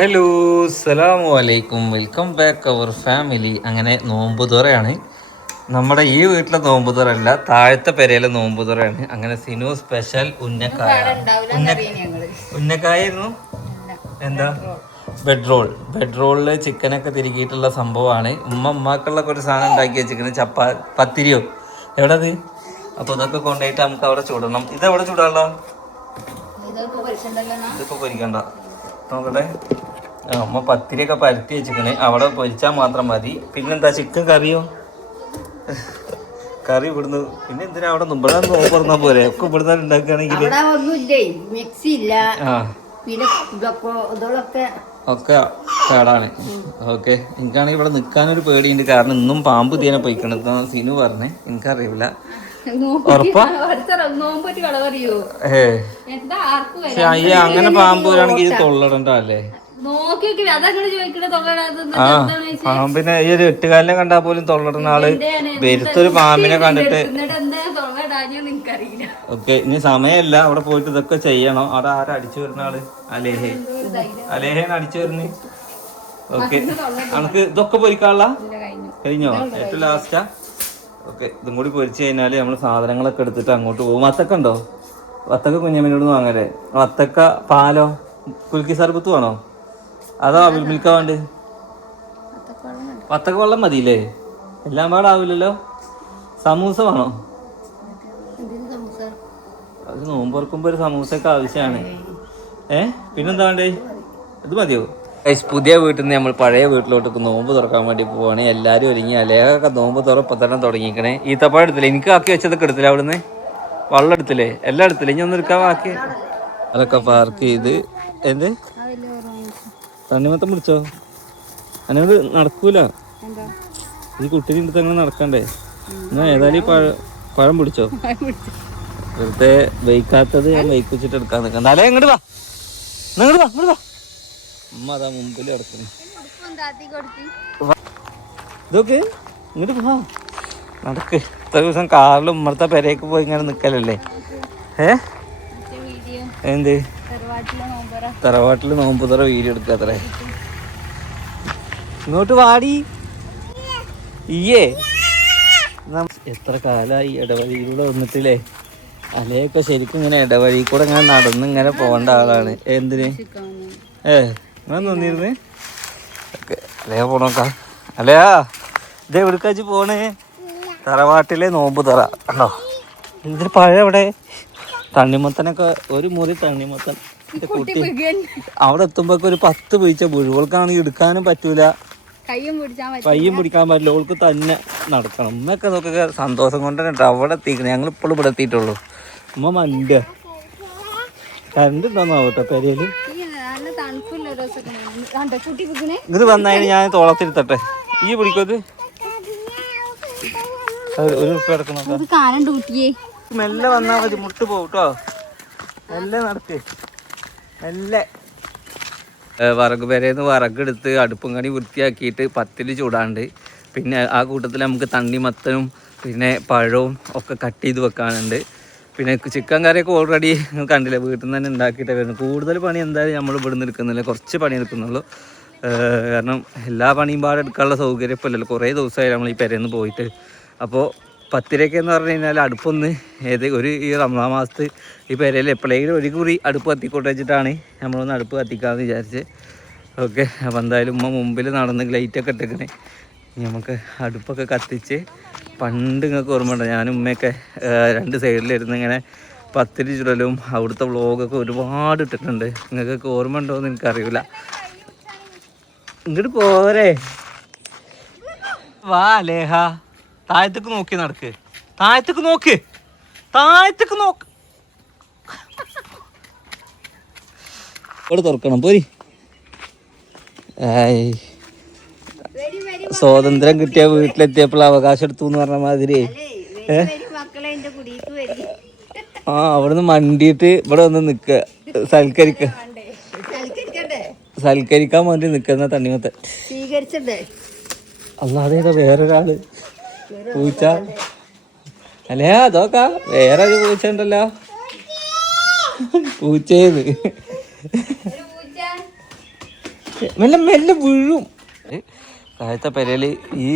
Hello അസ്സലാമു അലൈക്കും, welcome back അവർ family. അങ്ങനെ നോമ്പ് തുറയാണ്. നമ്മുടെ ഈ വീട്ടിലെ നോമ്പ് തുറയല്ല, താഴത്തെ പെരയിലെ നോമ്പ് തുറയാണ്. അങ്ങനെ സിനു സ്പെഷ്യൽ ഉന്നക്കായ. ഉന്നക്കായിരുന്നു എന്താ ബെഡ് റോളില് ചിക്കനൊക്കെ തിരികിയിട്ടുള്ള സംഭവമാണ്. ഉമ്മാക്കുള്ള ഒരു സാധനം ഉണ്ടാക്കി വെച്ചിരിക്കുന്നത്, പത്തിരിയോ എവിടെ അത്. അപ്പോൾ ഇതൊക്കെ കൊണ്ടുപോയിട്ട് നമുക്ക് അവിടെ ചൂടണം. ഇതെവിടെ ചൂടാനുള്ള ഇതിപ്പോ പൊരിക്കണ്ട. നോക്കട്ടെ. അമ്മ പത്തിരിയൊക്കെ പരത്തി വെച്ചിക്കണ്, അവിടെ പൊരിച്ചാൽ മാത്രം മതി. പിന്നെന്താ ചിക്കൻ കറിയോ? കറി ഇവിടുന്ന്. പിന്നെ എന്തിനാ അവിടെ ഇവിടെ നോമ്പറന്നാ പോരെ? ഒക്കെ ഇവിടുന്ന് ഉണ്ടാക്കുകയാണെങ്കിൽ ഒക്കെ കേടാണ്. ഓക്കെ, എനിക്കാണെങ്കിൽ ഇവിടെ നിൽക്കാനൊരു പേടിയുണ്ട്. കാരണം ഇന്നും പാമ്പ് തീനെ പോയിക്കണത് സിനു പറഞ്ഞേ, എനിക്കറിയില്ല ഉറപ്പാ. അങ്ങനെ പാമ്പ് വരാണെങ്കിൽ തൊള്ളടണ്ട അല്ലേ? പാമ്പിനെ ഈ ഒരു എട്ടുകാലിനെ കണ്ടാ പോലും തൊള്ളടുന്ന ആള് വരുത്തൊരു പാമ്പിനെ കണ്ടിട്ട്. ഓക്കെ, ഇനി സമയമല്ല, അവിടെ പോയിട്ട് ഇതൊക്കെ ചെയ്യണം. അവിടെ ആരാ അടിച്ചു വരുന്ന ആള്? അലേഹേനെ അടിച്ചു വരുന്ന. ഓക്കെ, നമുക്ക് ഇതൊക്കെ പൊരിക്കാനുള്ള കഴിഞ്ഞോ? ഏറ്റവും ലാസ്റ്റാ. ഓക്കെ, ഇതും കൂടി പൊരിച്ചു കഴിഞ്ഞാല് നമ്മള് സാധനങ്ങളൊക്കെ എടുത്തിട്ട് അങ്ങോട്ട് പോകും. വത്തക്ക ഉണ്ടോ? വത്തക്ക കുഞ്ഞമ്മനോട് വാങ്ങല്ലേ. വത്തക്ക പാലോ കുലുക്കി സർബത്ത് വേണോ? അതോ അവിൽ മിൽക്ക വേണ്ട? വത്തക്ക വെള്ളം മതിയില്ലേ? എല്ലാം പാടാവില്ലല്ലോ. സമൂസ വേണോ? അത് നോമ്പുറക്കുമ്പോ ഒരു സമൂസയൊക്കെ ആവശ്യമാണ്. പിന്നെന്താ വേണ്ടേ? ഇത് മതിയോ? പുതിയ വീട്ടിൽ നിന്ന് നമ്മൾ പഴയ വീട്ടിലോട്ട് നോമ്പ് തുറക്കാൻ വേണ്ടി പോവാണ്. എല്ലാവരും ഒരുങ്ങി. അലേഖൊക്കെ നോമ്പ് തുറപ്പം തന്നെ തുടങ്ങിക്കണേ. ഈത്തപ്പഴം എടുത്തില്ലേ? എനിക്ക് ആക്കി വെച്ചതൊക്കെ എടുത്തില്ല. അവിടുന്ന് വെള്ളം എടുത്തില്ലേ? എല്ലാം എടുത്തില്ല. ഇനി ഒന്നും എടുക്കാൻ ബാക്കി. അതൊക്കെ പാർക്ക് ചെയ്ത് എന്ത് തണ്ണിമത്തം പിടിച്ചോ? അതിനോട് നടക്കൂല. ഈ കുട്ടീൻ്റെ അടുത്ത് അങ്ങനെ നടക്കണ്ടേ? എന്നാ ഏതായാലും പഴം പിടിച്ചോ? വെറുതെ വയ്ക്കാത്തത് ഞാൻ വയ്ക്കിച്ചിട്ട് എടുക്കാൻ നിൽക്കണ്ട. അല്ലേ ഇങ്ങോട്ട് വാ, ഇങ്ങോട്ട് വാ, ഇങ്ങോട്ട് വാ. അമ്മ അതാ മുമ്പിൽ കിടക്കുന്നു. ഇതൊക്കെ ഇങ്ങോട്ട് പോ, നടക്ക്. ഇത്ര ദിവസം കാറിലും ഉമ്മറത്തെ പെരേക്ക് പോയി ഇങ്ങനെ നിക്കലല്ലേ? എന്ത് തറവാട്ടില് നോമ്പ് തുറ വീഡിയോ എടുക്കുക അത്രേ. ഇങ്ങോട്ട് വാടി. ഈയേ എത്ര കാലമായി ഇടവഴിയിലൂടെ വന്നിട്ടില്ലേ? അലയൊക്കെ ശരിക്കും ഇങ്ങനെ ഇടവഴി കൂടെ ഇങ്ങനെ നടന്ന് ഇങ്ങനെ പോകേണ്ട ആളാണ്. എന്തിന് ഇങ്ങനെ തോന്നിയിരുന്നേ? ഓക്കെ, അലയാ പോണോക്കാ. അലയാ ഇതേ എവിടേക്കാച്ച് പോണേ? തറവാട്ടിലെ നോമ്പ് തുറ കണ്ടോ? ഇതിന് പഴം എവിടെ? തണ്ണിമത്തനൊക്കെ ഒരു മുറി തണ്ണിമത്തൻ കുട്ടി അവിടെ എത്തുമ്പോ ഒരു 10 പീച്ച വീഴുകൾക്കാണെങ്കിൽ എടുക്കാനും പറ്റൂല, കയ്യും പിടിക്കാൻ പറ്റില്ല. ഓൾക്ക് തന്നെ നടക്കണം. ഉമ്മയൊക്കെ നോക്കൊക്കെ സന്തോഷം കൊണ്ട് തന്നെ അവിടെ എത്തിക്കണേ. ഞങ്ങൾ ഇപ്പോഴും ഇവിടെ എത്തിയിട്ടുള്ളൂ. ഉമ്മ മണ്ട കറണ്ട് ഉണ്ടോന്നാവട്ടെ പെരയില്. ഇത് വന്നതിന് ഞാൻ തോളത്തിരുത്തട്ടെ. ഈ പിടിക്കത് ഒരു ഉറുപ്പ് കിടക്കണോ? മെല്ലെ വന്നാ മതി, മുട്ട് പോട്ടോ. മെല്ലെ നടക്ക്, മെല്ലെ. വിറക് പെരേന്ന് വിറകെടുത്ത് അടുപ്പും കണി വൃത്തിയാക്കിയിട്ട് പത്തില് ചൂടാണ്ട്. പിന്നെ ആ കൂട്ടത്തിൽ നമുക്ക് തണ്ണിമത്തനും പിന്നെ പഴവും ഒക്കെ കട്ട് ചെയ്ത് വെക്കാനുണ്ട്. പിന്നെ ചിക്കൻ കറിയൊക്കെ ഓൾറെഡി കണ്ടില്ലേ, വീട്ടിൽ നിന്ന് തന്നെ ഉണ്ടാക്കിയിട്ട് വരുന്നത്. കൂടുതൽ പണി എന്തായാലും നമ്മൾ ഇവിടെ നിന്ന് എടുക്കുന്നില്ല, കുറച്ച് പണി എടുക്കുന്നുള്ളൂ. കാരണം എല്ലാ പണിയും പാടെ എടുക്കാനുള്ള സൗകര്യം ഇപ്പോൾ ഇല്ലല്ലോ. കുറേ ദിവസമായി നമ്മൾ ഈ പെരേന്ന് പോയിട്ട്. അപ്പോൾ പത്തിരയൊക്കെ എന്ന് പറഞ്ഞു കഴിഞ്ഞാൽ അടുപ്പൊന്ന് ഈ റമദാൻ മാസത്ത് ഈ പെരയിൽ എപ്പോഴെങ്കിലും ഒരു കുറി അടുപ്പ് കത്തിക്കോട്ട് വെച്ചിട്ടാണ് നമ്മളൊന്ന് അടുപ്പ് കത്തിക്കാമെന്ന് വിചാരിച്ച്. ഓക്കെ, അപ്പോൾ എന്തായാലും ഉമ്മ മുമ്പിൽ നടന്ന് ലൈറ്റൊക്കെ ഇട്ടിക്കണേ. നമുക്ക് അടുപ്പൊക്കെ കത്തിച്ച്, പണ്ട് നിങ്ങൾക്ക് ഓർമ്മയുണ്ടോ, ഞാനും ഉമ്മയൊക്കെ 2 സൈഡിലിരുന്ന് ഇങ്ങനെ പത്തിരി ചുടലും അവിടുത്തെ വ്ളോഗൊക്കെ ഒരുപാട് ഇട്ടിട്ടുണ്ട്. നിങ്ങൾക്കൊക്കെ ഓർമ്മ ഉണ്ടോ എന്ന് എനിക്കറിയില്ല. ഇങ്ങോട്ട് പോരെ, വാ ലേഹ. താഴത്തേക്ക് നോക്കി നടക്ക്, താഴത്തേക്ക് നോക്ക്, താഴത്തേക്ക് നോക്ക്. ഇവിടെ തുറക്കണം പോരി. സ്വാതന്ത്ര്യം കിട്ടിയ വീട്ടിലെത്തിയപ്പോൾ അവകാശം എടുത്തു എന്ന് പറഞ്ഞ മാതിരി. അവിടുന്ന് മണ്ടിയിട്ട് ഇവിടെ വന്ന് നിക്ക, സൽക്കരിക്കാൻ വേണ്ടി നിക്കുന്ന തണ്ണിമത്തൻ. അല്ലാതെ വേറൊരാള് പൂച്ച അല്ലേ? അതൊക്കെ വേറൊരു പൂച്ച ഉണ്ടല്ലോ, പൂച്ചേന്ന്. മെല്ലെ മെല്ലെ വീഴും. താഴത്തെ പെരയില് ഈ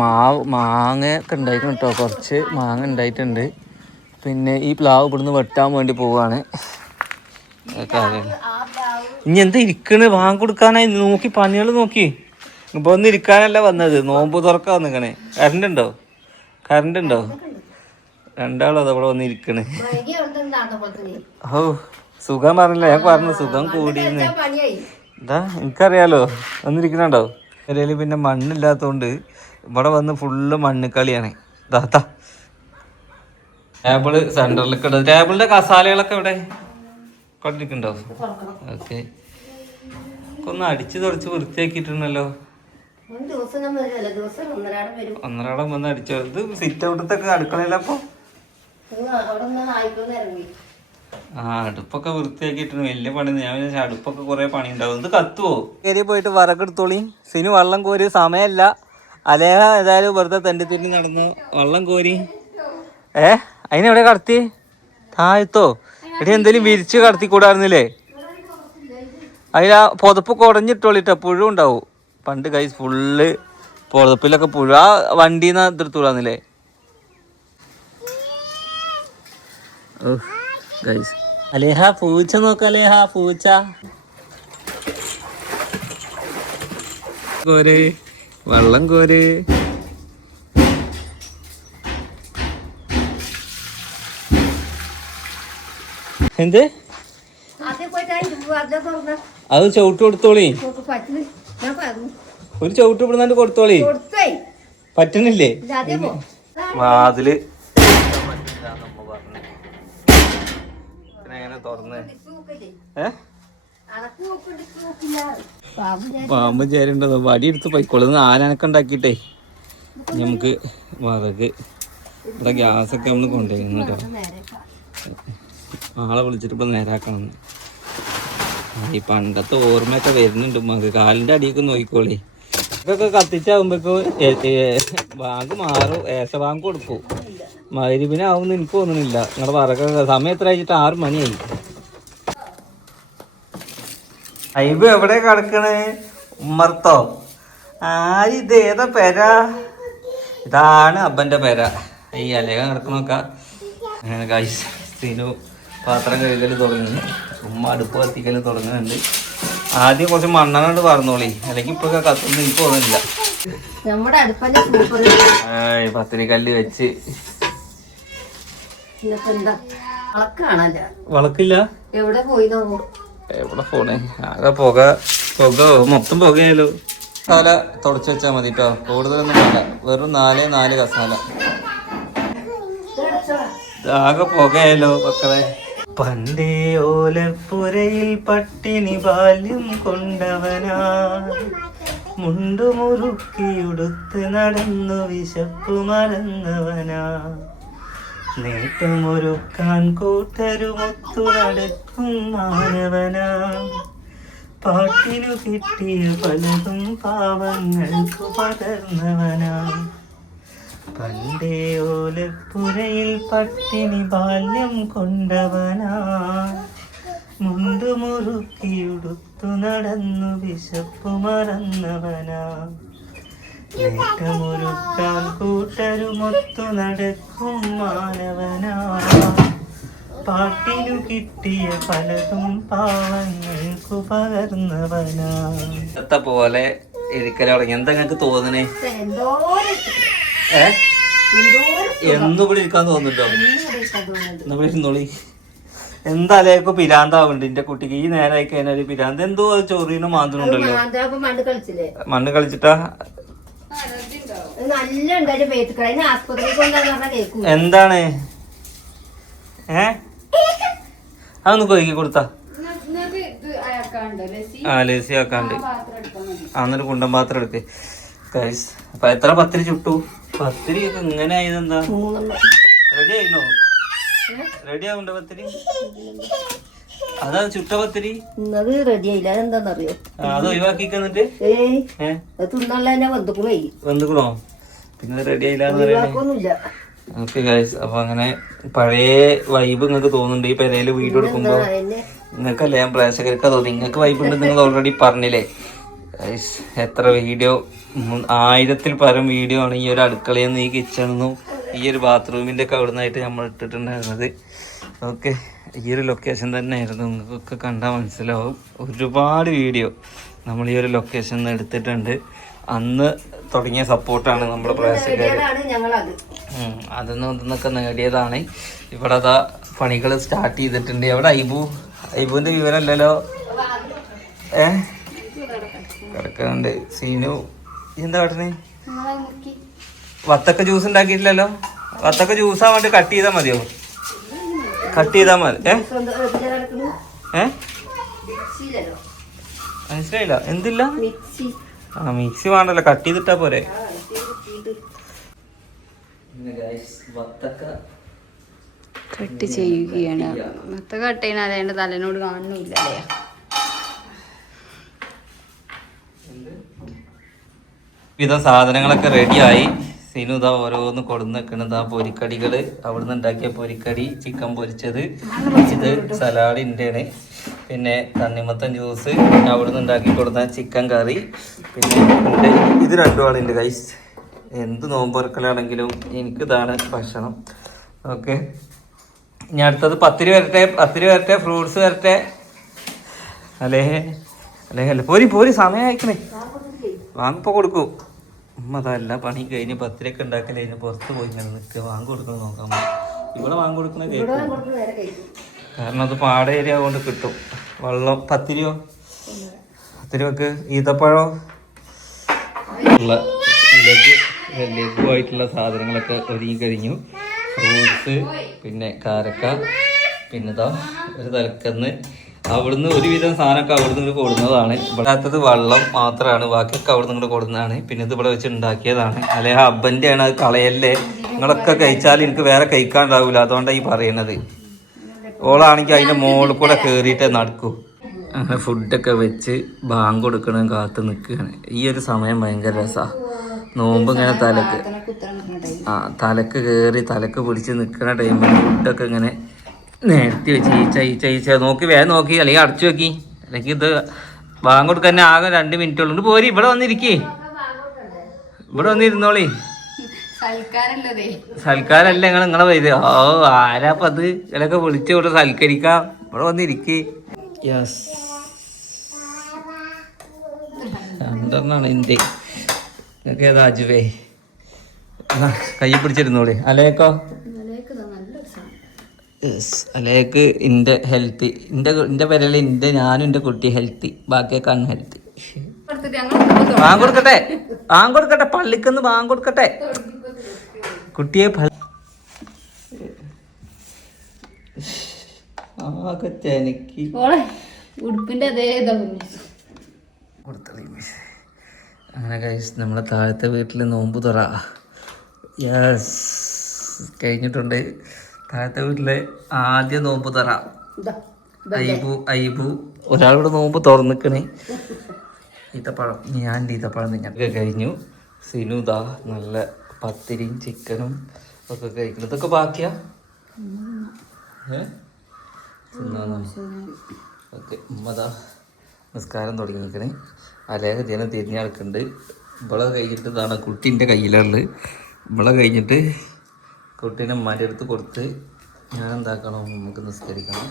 മാങ്ങ ഒക്കെ ഉണ്ടായിട്ടുണ്ട് കേട്ടോ. കുറച്ച് മാങ്ങ ഉണ്ടായിട്ടുണ്ട്. പിന്നെ ഈ പ്ലാവ് ഇവിടുന്ന് വെട്ടാൻ വേണ്ടി പോവാണ്. ഇനി എന്താ ഇരിക്കണ്? വാങ്ങി കൊടുക്കാനായി നോക്കി, പണികൾ നോക്കി. ഇപ്പൊ ഒന്നും ഇരിക്കാനല്ല വന്നത്, നോമ്പ് തുറക്കാൻ വന്നിക്കണേ. കറണ്ട് ഉണ്ടോ? രണ്ടാളും അതവിടെ വന്ന് ഇരിക്കണ്. ഓ സുഖം പറഞ്ഞില്ല, ഞാൻ പറഞ്ഞു സുഖം കൂടിയെന്ന്. എന്താ എനിക്കറിയാലോ, വന്നിരിക്കണുണ്ടോ? പെരയില് പിന്നെ മണ്ണില്ലാത്തോണ്ട് ഇവിടെ വന്ന് ഫുള്ള് മണ്ണിക്കളിയാണ്. താത്ത ടേബിള് സെന്ററിലൊക്കെ ഇടും. ടേബിളിന്റെ കസാലകളൊക്കെ ഇവിടെ കൊണ്ടിരിക്കണ്ടോ? ഓക്കെ, ഒന്ന് അടിച്ചു തുടച്ച് വൃത്തിയാക്കിയിട്ടുണ്ടല്ലോ. ഒന്നരാടം വന്ന് അടിച്ചോ. ഇത് സിറ്റ് ഔട്ടത്തൊക്കെ അടുക്കളയിലപ്പോ അടുപ്പൊക്കെ വൃത്തിയാക്കിയിട്ടുണ്ട്. വലിയ പണി. ഞാൻ വിചാരിച്ച അടുപ്പൊക്കെ കുറെ പണി ഉണ്ടാവും. ഇത് കത്തുവോ? കയറി പോയിട്ട് വിറകെടുത്തോളി. സിനു വെള്ളം കോരി. സമയമല്ല. അലേഹ ഏതായാലും വെറുതെ തെണ്ടിത്തുന്നി നടന്നു. വെള്ളം കോരി. അതിനെവിടെ കടത്തി? താഴത്തോ? എടി എന്തേലും വിരിച്ച് കടത്തിക്കൂടായിരുന്നില്ലേ? അതിലാ പുതപ്പ് കുടഞ്ഞിട്ടോളിട്ടോ, പുഴ ഉണ്ടാവും. പണ്ട് കൈ ഫുള്ള് പുതപ്പിലൊക്കെ പുഴ. ആ വണ്ടീന്ന് എടുത്തുകൂടാന്നില്ലേ? അലേഹ പൂച്ച നോക്ക. അലേഹ പൂച്ച കോര്, വെള്ളം കോര്. എന്ത്? അത് ചവിട്ട് കൊടുത്തോളി. ഒരു ചവിട്ട് ഇവിടുന്നാണ്ട് കൊടുത്തോളി. പറ്റണില്ലേ? വാതില് തുറന്ന് പാമ്പ് ചേരണ്ടോ? വടി എടുത്ത് പോയിക്കോളും. ആനനൊക്കെ ഉണ്ടാക്കിയിട്ടേ നമുക്ക് വിറക് ഇവിടെ ഗ്യാസൊക്കെ നമ്മള് കൊണ്ടുവരുന്നു കേട്ടോ. ആളെ വിളിച്ചിട്ട് ഇപ്പൊ നേരാക്കണം. ഈ പണ്ടത്തെ ഓർമ്മയൊക്കെ വരുന്നുണ്ട് നമുക്ക്. കാലിന്റെ അടിയൊക്കെ നോക്കിക്കോളി. ഇതൊക്കെ കത്തിച്ചാകുമ്പോഴേക്ക് ബാങ്ക് മാറും. ബാങ്ക് കൊടുക്കും. മഗ്‌രിബിനാവുമെന്ന് എനിക്ക് തോന്നുന്നില്ല. നിങ്ങളുടെ വിറകൊക്കെ സമയം എത്ര ആയിട്ട്? 6 മണിയായി. അയ്യബ് എവിടെ കിടക്കണേ? ഉമ്മർത്തോ? ഇത് ഏതാ പെര? ഇതാണ് അബ്ബന്റെ പെര. ഈ അലേഖ കിടക്കണൊക്കെ അങ്ങനെ ഗൈസ്. സീനു പാത്രം കഴുകൽ തുടങ്ങി. ഉമ്മ അടുപ്പ് കത്തിക്കൽ തുടങ്ങുന്നുണ്ട്. ആദ്യം കുറച്ച് മണ്ണെണ്ണ പറഞ്ഞോളി, അല്ലെങ്കിൽ ഇപ്പൊക്കെ കത്തൊന്നും എനിക്ക് തോന്നുന്നില്ല. പത്തിരിക്കല്ല് വെച്ച് വളക്കില്ല. എവിടെ പോണേ? ആകെ പുക മൊത്തം പുകയായാലോ. കസാല തുടച്ചു വെച്ചാൽ മതി കേട്ടോ. കൂടുതലൊന്നും വേണ്ട. വെറും 4 കസാല. ആകെ പുകയായാലോ മക്കളെ. പണ്ടേ ഓലപ്പുരയിൽ പട്ടിണി ബാല്യം കൊണ്ടവനാ, മുണ്ടുമുറുക്കിയുടുത്ത് നടന്നു വിശപ്പു മറന്നവനാ, നേട്ടമൊരുക്കാൻ കൂട്ടരുമൊത്തു നടക്കും മാനവനാ, പാട്ടിനു കിട്ടിയ പലതും പാവങ്ങൾക്കു പകർന്നവനാ, പണ്ടേ ഓലപ്പുരയിൽ പട്ടിണി ബാല്യം കൊണ്ടവനാ, മുണ്ടുമുറുക്കിയുടുത്തു നടന്നു വിശപ്പു മറന്നവനാ, നേട്ടമൊരുക്കാൻ കൂട്ടരുമൊത്തു നടക്കും മാനവനാ, പാട്ടിനു കിട്ടിയ പലതും പാവങ്ങൾക്കു പകർന്നവനാ. പോലെ ഇരിക്കൽ തുടങ്ങി. എന്താ നിങ്ങൾക്ക് തോന്നണേ? എന്നും ഇവിടെ ഇരിക്കാൻ തോന്നുന്നുണ്ടോ? ഇവിടെ ഇരുന്നോളി. എന്തായാലും പിരാന്താവുണ്ട് എന്റെ കുട്ടിക്ക്. ഈ നേരമായി കഴിഞ്ഞാൽ പിരാന്ത് എന്തോ ചൊറീനും മാന്തനുണ്ടല്ലോ. മണ്ണ് കളിച്ചിട്ടാ? എന്താണ്? അതൊന്ന് കൊയ്ക്കി കൊടുത്താ. ലേസി ആക്കാണ്ട് അന്നൊരു കുണ്ടൻ പാത്രം എടുക്ക്. അപ്പൊ എത്ര പത്തിരി ചുട്ടു? പത്തിരി ഒക്കെ ഇങ്ങനെ ആയതെന്താ? റെഡി ആയിരുന്നോ? റെഡി ആവുണ്ടോ പത്തിരി? അതാ ചുട്ട പത്തിരി. റെഡി ആയില്ല. അതെന്താന്നറിയോ? അത് ഒഴിവാക്കിന്നിട്ട് വെന്തുക്കണോ? പിന്നെ റെഡി ആയില്ലാന്ന് പറയുന്നത്. ഓക്കെ ഗൈസ്, അപ്പൊ അങ്ങനെ പഴയ വൈബ് നിങ്ങൾക്ക് തോന്നുന്നുണ്ട് ഈ പെരയില് വീഡിയോ എടുക്കുമ്പോ? നിങ്ങൾക്കല്ലേ, ഞാൻ പ്രേക്ഷകർക്ക് തോന്നി നിങ്ങൾക്ക് വൈബ് ഉണ്ട്. നിങ്ങൾ ഓൾറെഡി പറഞ്ഞില്ലേ. എത്ര വീഡിയോ, 1000-ൽ പരം വീഡിയോ ആണ് ഈ ഒരു അടുക്കളയിൽ നിന്ന്, ഈ കിച്ചണിൽ നിന്നും ഈ ഒരു ബാത്റൂമിൻ്റെ ഒക്കെ അവിടെ നിന്നായിട്ട് നമ്മൾ ഇട്ടിട്ടുണ്ടായിരുന്നത്. ഓക്കെ, ഈ ഒരു ലൊക്കേഷൻ തന്നെയായിരുന്നു. നിങ്ങൾക്കൊക്കെ കണ്ടാൽ മനസ്സിലാവും. ഒരുപാട് വീഡിയോ നമ്മൾ ഈ ഒരു ലൊക്കേഷനിൽ നിന്ന് എടുത്തിട്ടുണ്ട്. അന്ന് തുടങ്ങിയ സപ്പോർട്ടാണ് നമ്മുടെ പ്രേക്ഷകർ. അതൊന്നൊക്കെ നേടിയതാണ്. ഇവിടെ അതാ പണികൾ സ്റ്റാർട്ട് ചെയ്തിട്ടുണ്ട്. എവിടെ ഐബുവിൻ്റെ വിവരമല്ലല്ലോ. കിടക്കുന്നുണ്ട്. സീനു എന്താ കാട്ടണേ? വത്തക്ക ജ്യൂസ് ഉണ്ടാക്കിയിട്ടില്ലല്ലോ. വത്തക്ക ജ്യൂസാ വേണ്ടി കട്ട് ചെയ്താൽ മതിയോ? കട്ട് ചെയ്താൽ മതി. മനസ്സിലായില്ല. എന്തില്ല? മിക്സി വേണ്ടല്ലോ, കട്ട് ചെയ്തിട്ടാ പോരെ. കട്ട് ചെയ്യുകയാണ്. വത്തക്ക കട്ട് ചെയ്യണ അതിന്റെ തലനോട് കാണുന്നില്ല. വിധ സാധനങ്ങളൊക്കെ റെഡിയായി. സീനു ഇതാ ഓരോന്ന് കൊടുന്ന് വെക്കണത്. ആ പൊരിക്കടികൾ അവിടുന്ന് ഉണ്ടാക്കിയ പൊരിക്കടി, ചിക്കൻ പൊരിച്ചത്, ഇത് സലാഡിൻ്റെ ആണ്, പിന്നെ തണ്ണിമത്തൻ ജ്യൂസ്, പിന്നെ അവിടുന്ന് ഉണ്ടാക്കി കൊടുത്ത ചിക്കൻ കറി, പിന്നെ ഇത് രണ്ടുമാണ് എൻ്റെ ഗൈസ്. എന്ത് നോമ്പൊരക്കലാണെങ്കിലും എനിക്കിതാണ് ഭക്ഷണം. ഓക്കെ, ഇനി അടുത്തത് 10 രൂപ വരട്ടെ, ഫ്രൂട്ട്സ് വരട്ടെ. അല്ലേ പോരി സമയം അയക്കണേ. വാങ്ങിപ്പോൾ കൊടുക്കൂ. അതല്ല പണി കഴിഞ്ഞ് 10 രൂപ ഉണ്ടാക്കൽ കഴിഞ്ഞ് പുറത്ത് പോയി ഇങ്ങനെ നിൽക്കുക. വാങ്ങി കൊടുക്കണം നോക്കാൻ പറ്റും. ഇവിടെ വാങ്ങി കൊടുക്കണ കേൾക്കും. കാരണം അത് പാട ഏരിയ കൊണ്ട് കിട്ടും. വെള്ളം 10 രൂപക്ക് ഈത്തപ്പഴം ഉള്ള ലഘുവായിട്ടുള്ള സാധനങ്ങളൊക്കെ ഒരുങ്ങി കഴിഞ്ഞു. ഫ്രൂട്ട്സ്, പിന്നെ കാരക്ക, പിന്നെ ഇതാ ഒരു തലക്കന്ന്. അവിടുന്ന് ഒരുവിധം സാധനമൊക്കെ അവിടുന്ന് ഇങ്ങോട്ട് കൊടുക്കുന്നതാണ്. ഇവിടാത്തത് വെള്ളം മാത്രമാണ്, ബാക്കിയൊക്കെ അവിടുന്ന് ഇങ്ങോട്ട് കൊടുക്കുന്നതാണ്. പിന്നെ ഇത് ഇവിടെ വെച്ച് ഉണ്ടാക്കിയതാണ്. അല്ലെ ഹബ്ബൻ്റെ ആണ്, അത് കളയല്ലേ. നിങ്ങളൊക്കെ കഴിച്ചാൽ എനിക്ക് വേറെ കഴിക്കാണ്ടാവില്ല, അതുകൊണ്ടാണ് ഈ പറയണത്. ഓളാണെങ്കിൽ അതിൻ്റെ മുകളിൽ കൂടെ കയറിയിട്ടേ നടക്കൂ. അങ്ങനെ ഫുഡൊക്കെ വെച്ച് ബാങ്ക് കൊടുക്കണം കാത്ത് നിൽക്കുകയാണ്. ഈ ഒരു സമയം ഭയങ്കര രസമാണ്. നോമ്പ് ഇങ്ങനെ തലക്ക് കയറി തലക്ക് പിടിച്ച് നിൽക്കുന്ന ടൈമിൽ ഫുഡൊക്കെ ഇങ്ങനെ നേരത്തെ വെച്ച് ഈച്ച നോക്കി വേഗം നോക്കി, അല്ലെങ്കിൽ അടച്ചു വെക്കി, അല്ലെങ്കിൽ ഇത് ബാങ്ക് കൊടുക്കാൻ തന്നെ ആകെ 2 മിനിറ്റ് ഉള്ളൂ. പോരി, ഇവിടെ വന്നിരിക്കേ, ഇവിടെ വന്നിരുന്നോളി. സൽക്കാരല്ല, നിങ്ങളെ പേര്. ഓ ആരാപ്പം അത്? ഇതിലൊക്കെ വിളിച്ച് ഇവിടെ സൽക്കരിക്കാം. ഇവിടെ വന്നിരിക്കേ. യെസ്, 2 എൻ്റെ. നിങ്ങൾക്ക് ഏതാ അജുവേ? കൈ പിടിച്ചിരുന്നോളി. അലേക്കോ? യെസ്, അലേക്ക് എൻ്റെ ഹെൽത്തി, എൻ്റെ പേരല്ലേ ഞാനും എൻ്റെ കുട്ടി ഹെൽത്തി, ബാക്കിയൊക്കെ അൺഹെൽത്തി. വാങ്ങ് കൊടുക്കട്ടെ പള്ളിക്കൊന്ന് വാങ്ങ് കൊടുക്കട്ടെ കുട്ടിയെ. എനിക്ക് ഉടുപ്പിന്റെ അതേ അങ്ങനെ ഗൈസ്, നമ്മളെ താഴത്തെ വീട്ടിൽ നോമ്പ് തുറ യെസ് കഴിഞ്ഞിട്ടുണ്ട്. താഴത്തെ വീട്ടിലെ ആദ്യ നോമ്പ് തുറ. ഐബു ഒരാളിവിടെ നോമ്പ് തുറന്നിക്കണേ. ഈത്തപ്പഴം, ഞാൻ ഈത്തപ്പഴം നിങ്ങൾക്ക് കഴിഞ്ഞു. സിനുദാ നല്ല പത്തിരിയും ചിക്കനും ഒക്കെ കഴിക്കണം. ഇതൊക്കെ ബാക്കിയാ ഓക്കെ. ഉമ്മതാ നിസ്കാരം തുടങ്ങിയിരിക്കണേ. അലേഖ ജനം തിരിഞ്ഞ് നടക്കുന്നുണ്ട്. ഇവളെ കഴിഞ്ഞിട്ട് ഇതാണ് കുട്ടീൻ്റെ കയ്യിലുള്ളത്. ഇവളെ കഴിഞ്ഞിട്ട് കുട്ടീനെ ഉമ്മാൻ്റെ അടുത്ത് കൊടുത്ത് ഞാൻ എന്താക്കണം, നമുക്ക് നിസ്കരിക്കണം.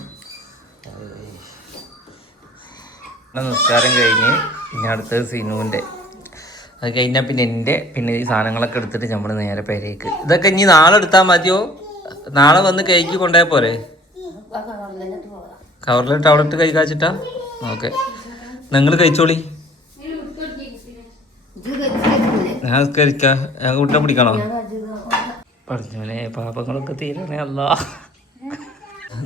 നിസ്കാരം കഴിഞ്ഞ് ഇനി അടുത്തത് സിനുവിൻ്റെ. അത് കഴിഞ്ഞാൽ പിന്നെ ഈ സാധനങ്ങളൊക്കെ എടുത്തിട്ട് നമ്മൾ നേരെ പെരേക്ക്. ഇതൊക്കെ ഇനി നാളെ എടുത്താൽ മതിയോ? നാളെ വന്ന് കൈക്ക് കൊണ്ടുപോയാൽ പോരെ? കവറിലിട്ട് അവിടെ ഇട്ട് കൈ കാച്ചിട്ടാ? ഓക്കെ, നിങ്ങൾ കഴിച്ചോളി. ഞാൻ നിസ്കരിക്കാം. ഞാൻ കുട്ടനെ പിടിക്കണോ? പഠിച്ചോനെ, പാപങ്ങളൊക്കെ തീരണേ അല്ല.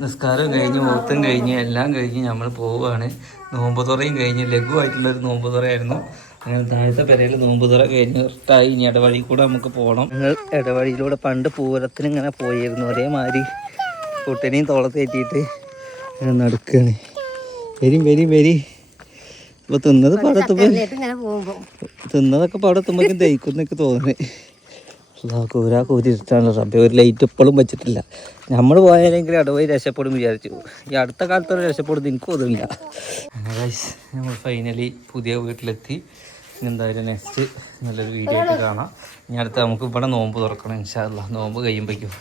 നിസ്കാരം കഴിഞ്ഞ് മൂത്തും കഴിഞ്ഞ് എല്ലാം കഴിഞ്ഞ് നമ്മൾ പോവുകയാണ്. നോമ്പ് തുറയും കഴിഞ്ഞ് ലഘുവായിട്ടുള്ളൊരു നോമ്പ് തുറയായിരുന്നു. അങ്ങനെ താഴത്തെ പെരയിൽ നോമ്പ് തുറ കഴിഞ്ഞ് ഇട്ടായി. ഇനി ഇടവഴി കൂടെ നമുക്ക് പോകണം. നിങ്ങൾ ഇടവഴിയിലൂടെ പണ്ട് പൂരത്തിന് ഇങ്ങനെ പോയിരുന്നു. ഒരേമാതിരി കുട്ടനെയും തോളത്തേറ്റിയിട്ട് നടക്കുകയാണ്. വരി ഇപ്പോൾ തിന്നതൊക്കെ പടത്തുമ്പോൾ ദഹിക്കുന്നൊക്കെ തോന്നുന്നത്. കൂരാ കൂരിട്ടാണ് റബ്ബെ. ഒരു ലൈറ്റ് ഇപ്പോഴും വെച്ചിട്ടില്ല. നമ്മൾ പോയാലെങ്കിലും അവിടെ പോയി രക്ഷപ്പെടും വിചാരിച്ചു. ഈ അടുത്ത കാലത്തൊരു രക്ഷപ്പെടുന്നത് എനിക്ക് തോന്നുന്നില്ല. നമ്മൾ ഫൈനലി പുതിയ വീട്ടിലെത്തി. എന്തായാലും നെക്സ്റ്റ് നല്ലൊരു വീഡിയോ ആയിട്ട് കാണാം. ഇനി അടുത്ത് നമുക്ക് ഇവിടെ നോമ്പ് തുറക്കണം ഇൻഷാ അല്ലാഹ്. നോമ്പ് കഴിയുമ്പോഴേക്കും